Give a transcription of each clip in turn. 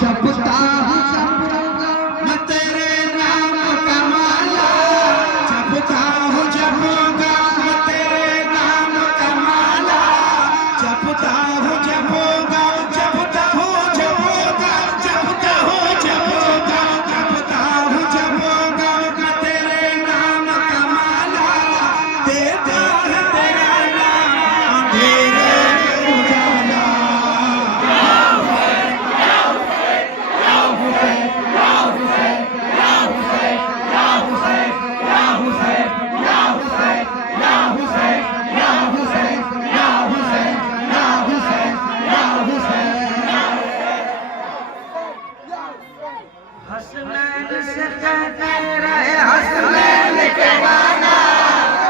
जपता मैं तेरे नाम का माला, जपता हूँ जपूंगा मैं तेरे नाम का माला, जपता हूँ जपूंगा, जपता हूँ जपूंगा, जपता हूँ जपूंगा, जपता हूँ जपूंगा मैं तेरे नाम का माला, देता है तेरा नाम तेरे उजाला। हसनैन से कहते रहे हसनैन के नाना,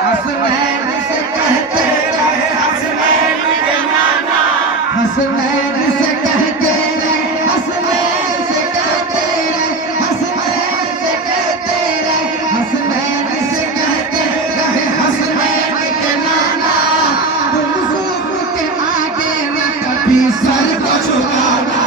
हसनैन से कहते रहे हसनैन के नाना, हसनैन से कहते रहे, हसनैन से कहते रहे, हसनैन से कहते रहे, हसनैन से कहते रहे हसनैन के नाना, तुम जुल्म के आगे न कभी सर को झुकाना।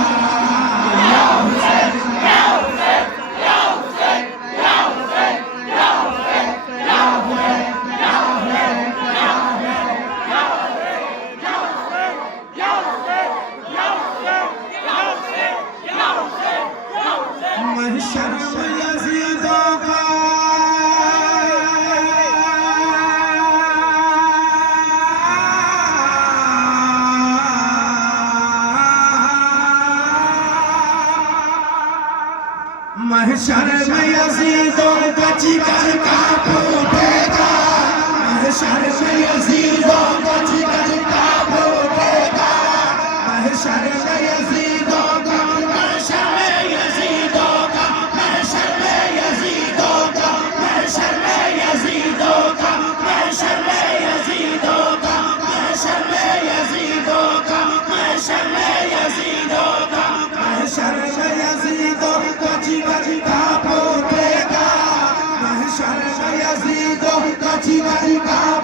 महशर में यज़ीदों का जिगर कांप उठेगा, महशर में यज़ीदों का जिगर कांप उठेगा, महशर में यज़ीदों का, महशर में यज़ीदों का, महशर में यज़ीदों का, महशर में यज़ीदों का, महशर में यज़ीदों का, महशर में यज़ीदों का, महशर में यज़ीदों का, महशर में यज़ीदों का जिगर कांप उठेगा, महशर में यज़ीदों का जिगर कांप